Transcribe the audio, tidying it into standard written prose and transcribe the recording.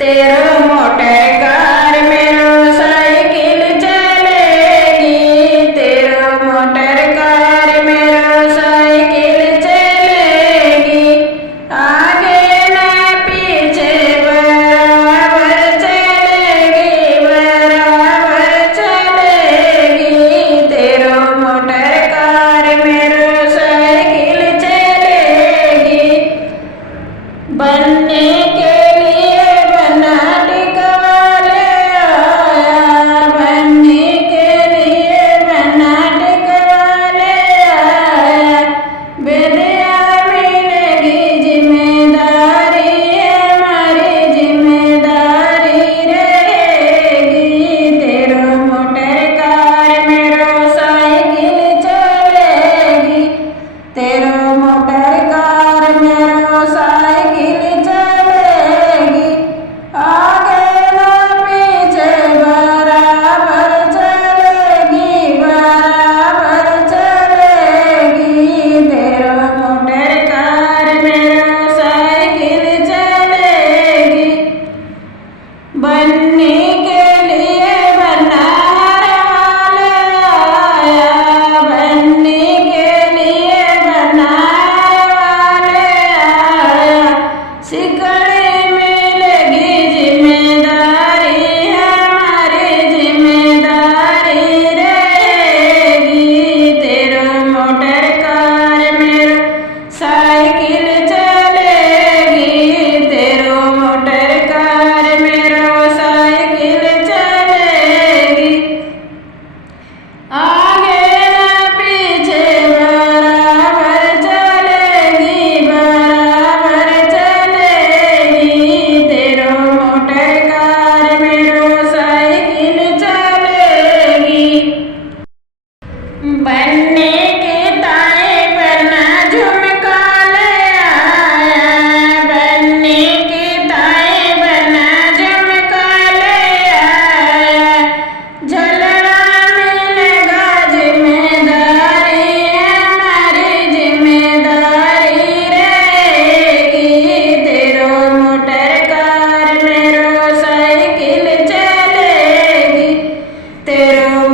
तेरो motor car मेरो cycle चलेगी, तेरो मोटर कार मेरो साइकिल चलेगी, आगे न पीछे बराबर चलेगी, बराबर चलेगी। तेरो मोटर कार मेरो साइकिल चलेगी। बनने के लिए बना टिकवाले आया, बनने के लिए बना टिकवाले आया। विद्या मिलेगी जिम्मेदारी हमारी जिम्मेदारी रहेगी। तेरो मोटर कार मेरो साइकिल चलेगी, तेरो मोटर कार मेरो साइकिल चलेगी, आगे न पीछे बराबर चलेगी, बराबर चलेगी। तेरो मोटर कार मेरो साइकिल चलेगी। बनने के लिए बनाने वाले आया, बनने के लिए बनाने वाले आया। सिकड़ी मिलेगी जिम्मेदारी हमारी जिम्मेदारी रहेगी। तेरो मोटर कार मेरो साइकिल चलेगी, तेरो मोटर कार मेरो साइकिल चलेगी, आगे न पीछे बराबर चलेगी, बराबर चलेगी। तेरो मोटर कार मेरो साइकिल चलेगी। बनने के ताए बना झुमका ले आया, बनने के ताए बना झुमका ले आया। झलरा मिलेगा जिम्मेदारी हमारी जिम्मेदारी रहेगी। तेरो मोटर कार मेरो साइकिल चलेगी, तेरो